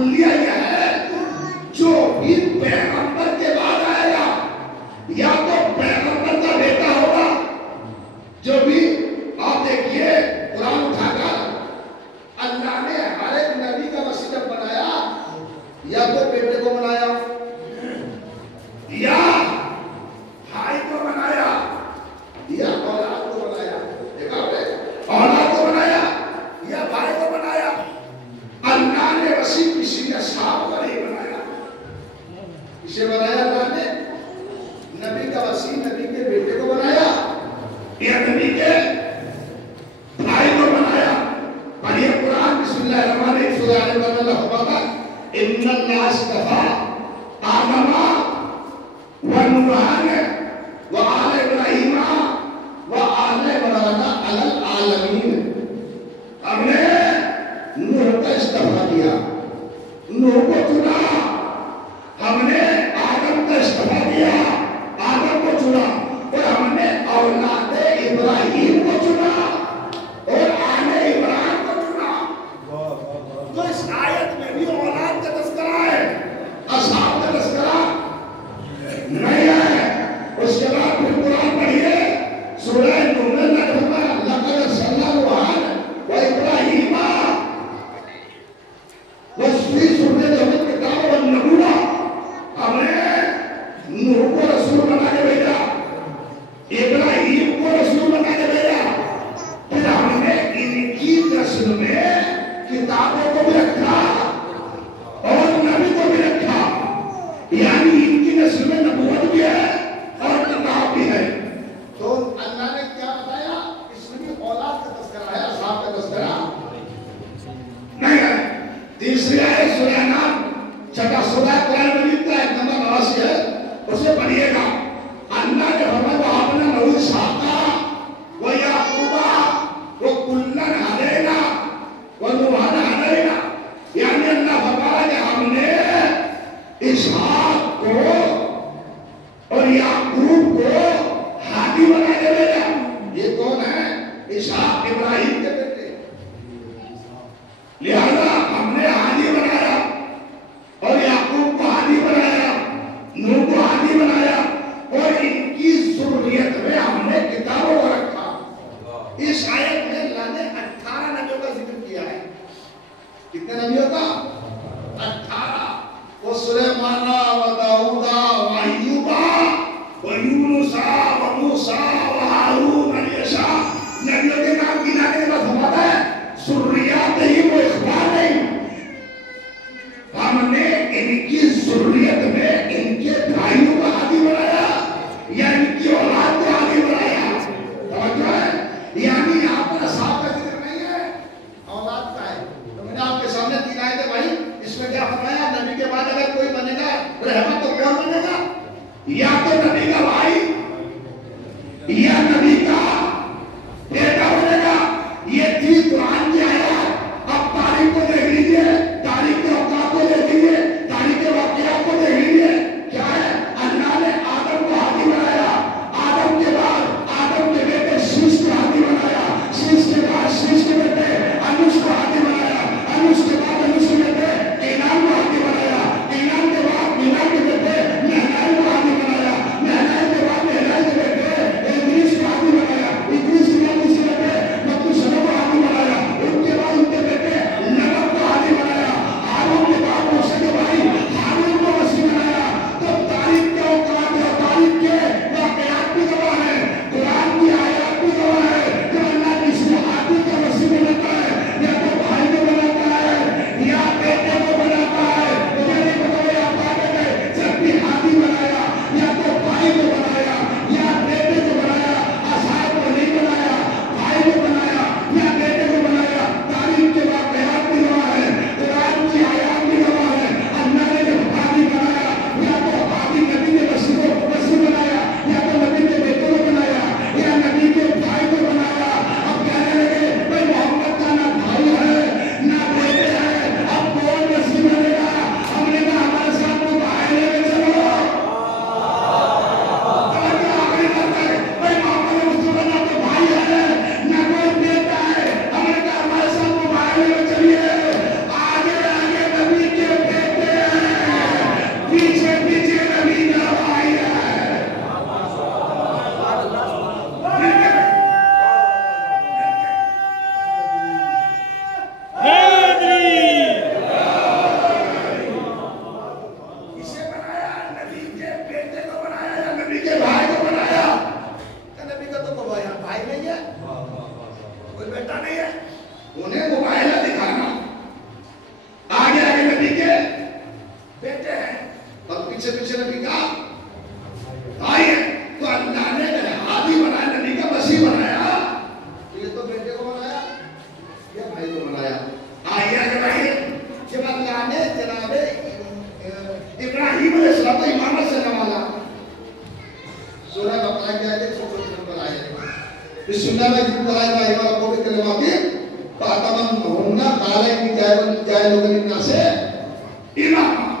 کلیہ یہ ہے جو بھی پیغمبر کے بعد آئے گا یا تو پیغمبر کا بیٹا ہوگا، جو بھی آپ دیکھیے قرآن اٹھا کر اللہ نے ہر ایک نبی کا وسیلہ بنایا، یا تو بیٹے کو بنایا یا بھائی کو بنایا یا اولاد کو بنایا، دیکھا آپ نے اولاد کو بنایا یا بھائی کو بنایا۔ اللہ نے وسیع کسی اصحاب کو نہیں بنایا، کسے بنایا اللہ نے؟ نبی کا وسیع نبی کے بیٹے کو بنایا یا نبی کے بھائی کو بنایا۔ پڑھیے قرآن، بسم اللہ الرحمن الرحیم، سورہ آل عمران اللہ فرماتا ہے ان اللہ اصطفیٰ آدم و نوحًا و آل ابراہیم و آل عمران علی العالمین۔ ہم نے نوح کا استفاء کیا، نوح کو چنا، ہم نے آدم کا استفاء کیا، آدم کو چنا، اور ہم نے اولاد ابراہیم کو چنا اور آل عمران کو چنا۔ تو اس آیت میں بھی اولاد کا تذکرہ ہے، اصحاب کا تذکرہ نہیں ہے۔ اس کے بعد پھر قرآن پڑھیے سورہ نوح میں اللہ نے فرمایا لقد ارسلنا نوحًا و ابراہیم وفی ذریتہم الکتاب والنبوۃ۔ ہم نے نوح کو رسول بنا کے بھیجا، ابراہیم کو رسول بنا کے بھیجا، پھر ہم نے ان کی نسل میں کتابوں کو بھی رکھا اور نبی کو بھی رکھا، یعنی ان کی نسل میں نبوت بھی ہے اور کتاب بھی ہے۔ تو اللہ نے کیا بتایا؟ اس میں بھی اولاد کا تذکرہ ہے، اصحاب کا تذکرہ نہیں ہے۔ تیسری آیت سورہ انعام چھٹا سورہ قرآن مجید کا ایک نمبر 89 ہے، اسے پڑھیے گا۔ اللہ نے فرمایا وَوَهَبْنَا لَهُ إِسْحَاقَ وَيَعْقُوبَ وَكُلًّا هَدَيْنَا وَنُوحًا هَدَيْنَا، یعنی اللہ فرمایا کہ ہم نے اسحاق کو اور یعقوب کو ہادی بنا کے بھیجا۔ یہ کون ہے؟ اسحاق ابراہیم کے بیٹے، لہذا ہم نے ہادی بنایا اور یعقوب کو ہادی بنایا، نوح کو ہادی بنایا، اور ان کی ذریت میں ہم نے کتابوں کو رکھا۔ اس آیت میں اللہ نے 18 نبیوں کا ذکر کیا ہے۔ کتنے نبیوں کا؟ 18۔ وہ سلیمان و داؤد و ایوب و یونس و موسیٰ و ہارون علیہ، نبیوں کے نام گنانے کے بعد فرماتا ہے ذریات نہیں، وہ اخبار نہیں، ہم نے ان کی ذریت میں ان کے بھائیوں کو ہادی بنایا یا ان کی اولاد کو ہادی بنایا۔ توجہ ہے، یعنی یہاں پر اصحاب کا ذکر نہیں ہے، اولاد کا ہے۔ تو میں نے آپ کے سامنے 3 آیتیں بھائی، اس میں کیا فرمایا؟ نبی کے بعد اگر کوئی بنے گا رحمت تو کون بنے گا؟ یا تو نبی کا بھائی یا نبی کا بیٹا بنے گا۔ یہ تھی قرآن کی آیات۔ اب تاریخ کو دیکھ لیجئے، تاریخ کے اوقات کو دیکھ لیجئے، تاریخ کے واقعات کو دیکھ لیجئے، کیا ہے؟ اللہ نے آدم کو ہادی بنایا، آدم کے بعد آدم کے بیٹے شیش کو ہادی بنایا، شیش کے بعد شیش کے بیٹے انوش کو ہادی بنایا، انوش کے بعد انوش کے بیٹے کینان کو ہادی بنایا، کینان کے بعد کینان کے بیٹے مہنائی کو ہادی بنایا، مہنائی کے بعد مہنائی کے بیٹے ادریس کو ہادی بنایا، Bismillahirrahmanirrahim. Kalimatin fa'ataman hunna qala inni ja'ilun linnasi imama.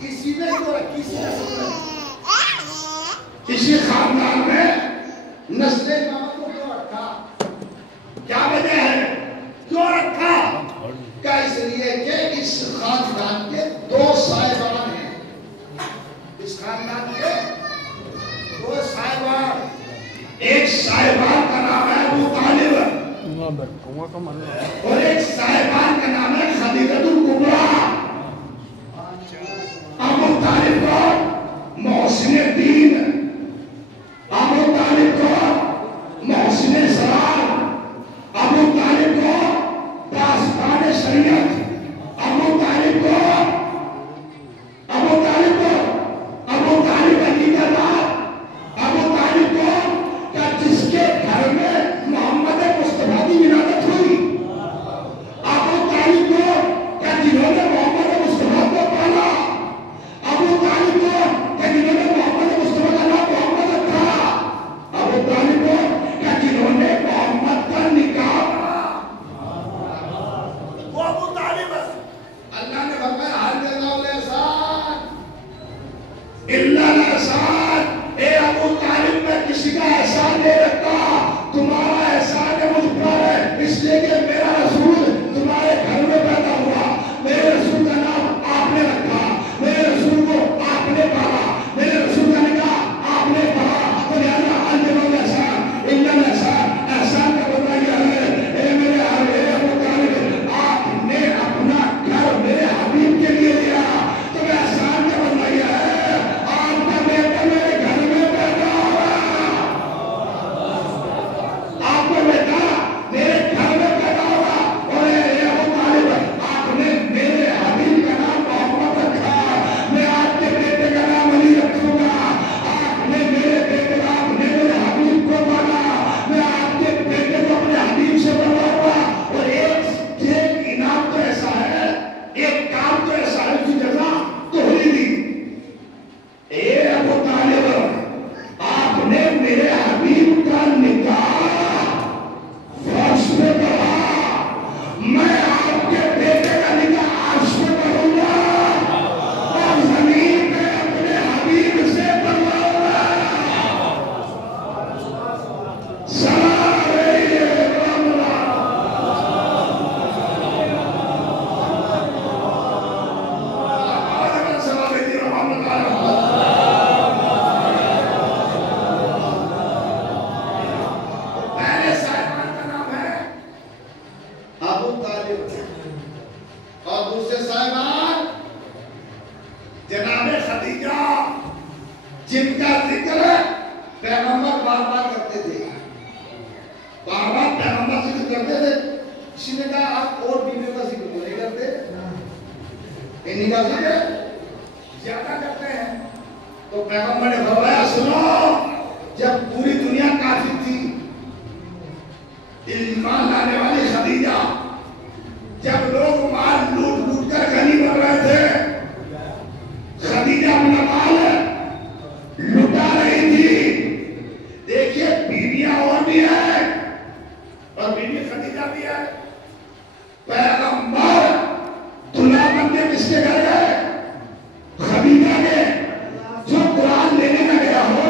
کسی نے کیوں رکھی کسی خاندان میں نسل امامت کو کیوں رکھا؟ کیا وجہ ہے کیوں رکھا؟ کیا اس لیے کہ اس خاندان کے دو صاحبان ہیں، اس خاندان کے دو صاحبان، ایک صاحبان کا نام ہے ابو طالب اور ایک صاحبان کا نام ہے خدیجہ الکبریٰ۔ ابو طالب کو محسن دین، ابو طالب کو محسن سلام، ابو طالب کو داستان شریعت، ابو طالب کو عقیدہ دار، ابو طالب کو کیا جس کے گھر میں محمد مصطفیٰ کی ولادت ہوئی، ابو طالب کو کیا جنہوں نے محمد مصطفیٰ کو پالا، ابو طالب کو کیا جنہوں نے محمد مصطفیٰ کا نام محمد رکھا، ابو طالب کو کیا جنہوں نے محمد کا نکاح پڑھا، وہ ابو طالب ہے۔ اللہ نے فرمایا حل اللہ الاحسان الا الاحسان، اے ابو طالب میں کسی کا احسان نہیں رکھتا، تمہارا احسان ہے مجھ پر ہے، اس لیے کہ میرا رسول تمہارے گھر میں پیدا ہوا، میرے رسول کا نام آپ نے رکھا، میرے رسول کو آپ نے پالا، میرے رسول کا نکاح آپ نے پڑھا، تو لہذا حل اللہ الاحسان الا الاحسان، احسان کا بدلہ یہ ہے اے میرے ابو طالب آپ نے اپنا گھر میرے حبیب کے لیے لیا، تو احسان کا بدلہ یہ ہے آپ کا بیٹا میرے گھر میں پیدا ہوا، آپ کا بیٹا میرے گھر میں پیدا ہوا، اور اے ابو طالب آپ نے میرے حبیب کا نام محمد رکھا، میں آپ کے بیٹے کا نام علی رکھوں گا، آپ نے میرے بیٹے کا آپ نے میرے حبیب کو پالا، میں آپ کے بیٹے کو اپنے حبیب سے بڑھا ہوا، اور ایک انعام تو ایسا ہے، ایک کام تو ایسا ہے کی جزا تو ہوئی دی، اے ابو طالب آپ نے میرے حبیب کا نکاح فرش پہ پڑھا، میں آپ کے بیٹے کا نکاح عرش پہ پڑھوں گا اور زمین پہ اپنے حبیب سے پڑھواؤں گا، سلام علیکم پہلے صاحبان کا نام ہے ابو طالب اور دوسرے صاحبان جناب خدیجہ، جن کا ذکر پیغمبر بار بار کرتے تھے، بار بار پیغمبر ذکر کرتے تھے، کسی نے کہا آپ اور بیویوں کا ذکر کیوں نہیں کرتے، انہی کا ذکر زیادہ کرتے ہیں، تو پیغمبر نے فرمایا سنو، جب پوری دنیا کافر تھی، ایمان لانے والی خدیجہ، جب لوگ مال لوٹ لوٹ کر غنی بن رہے تھے، خدیجہ اپنا مال لٹا رہی تھی، دیکھیے بیویاں اور بھی ہیں اور بیوی خدیجہ بھی ہے، پیغمبر دلہا بنتے کس کے گھر گئے؟ خدیجہ کے، جو قرآن لینے نہ گیا ہو،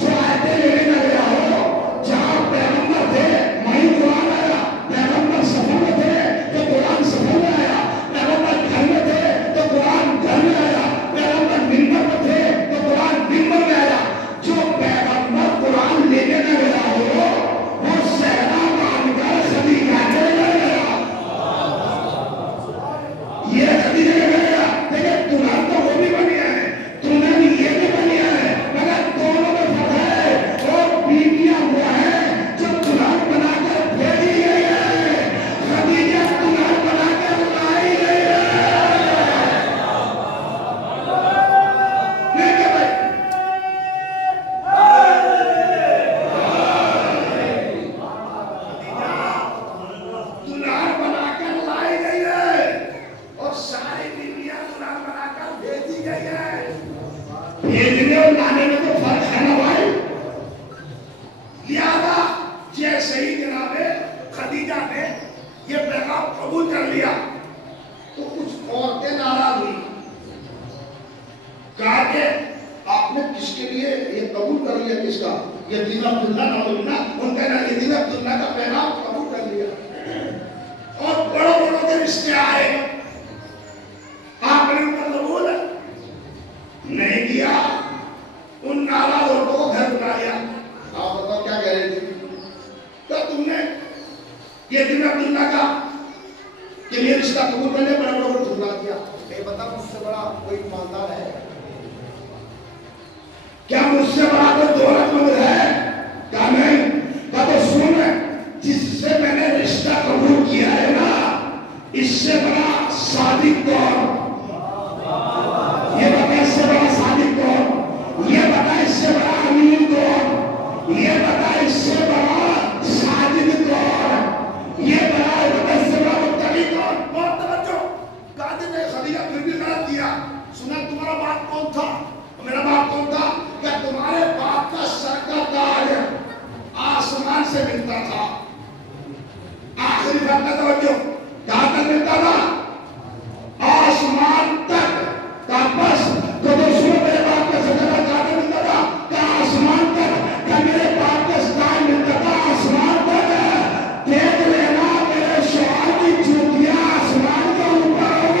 جو آیتیں لینے نہ گیا ہو، جہاں پیغمبر تھے وہیں قرآن آیا، پیغمبر سفر میں تھے تو قرآن سفر میں آیا، پیغمبر گھر میں تھے تو قرآن گھر میں آیا، پیغمبر منبر میں تھے تو قرآن منبر میں آیا، جو پیغمبر قرآن لینے نہ گیا ہو وہ صحرا مان کر خدیجہ کے گھر گیا، یہ خدیجہ کے گھر گیا، لیکن دلہن تو وہ بھی بنی ہے، دلہن یہ بھی بنی ہے، مگر دونوں میں فرق ہے، اور بیویاں وہ ہیں جو دلہن بنا کر بھیجی گئی ہے، خدیجہ دلہن بنا کر لائی گئی ہے، دیکھیں بھائی دلہن بنا کر لائی گئی ہے اور ساری بیویاں دلہن بنا کر بھیجی گئی ہے، بھیجنے اور لانے میں تو فرق ہے نا بھائی، لہذا جیسے ہی جناب خدیجہ نے یہ پیغام قبول کر لیا تو کچھ عورتیں ناراض ہوئی، آگے آپ نے کس کے لیے یہ قبول کر لیا؟ کس کا؟ یہ دین عبداللہ نعوذ ان کا نا یہ دین عبداللہ کا پیغام قبول کر لیا اور بڑوں بڑوں کے رشتے آئے، آپ نے ان کا قبول نہیں کیا، ان ناراض لوگوں کو گھر بنا لیا۔ آپ بتاؤ کیا کہہ رہے تھے؟ تو تم نے یہ دین عبداللہ کا کہ یہ رشتہ قبول کرنے بڑے بڑوں کو ٹھکرا دیا۔ اے بتا مجھ سے بڑا کوئی ایماندار ہے کیا؟ مجھ سے بڑا کوئی دولت مند ہے؟ کہا نہیں۔ کہا تو سن، جس سے میں نے رشتہ قبول کیا ہے نا، اس سے بڑا صادق کون؟ یہ بتا اس سے بڑا صادق کون؟ یہ بتا اس سے بڑا امین کون؟ یہ بتا اس سے بڑا ساجد کون؟ یہ بتا اس سے بڑا متقی کون؟ بہت توجہ۔ قادر نے خدیجہ پھر بھی غلط کیا۔ سنا تمہارا باپ کون تھا؟ میرا باپ کون تھا؟ کہ تمہارے باپ کا سر کا تاج آسمان سے ملتا تھا۔ آخری بات کا توجہ، کہاں تک ملتا تھا؟ آسمان تک۔ کہا بس تو دوسروں میرے باپ کا سر کا تاج کہاں تک ملتا تھا؟ کہا آسمان تک۔ کہ میرے باپ کا تاج ملتا تھا آسمان تک۔ دیکھ لینا میرے شوہر کی جوتیاں آسمان کے اوپر ہوگی۔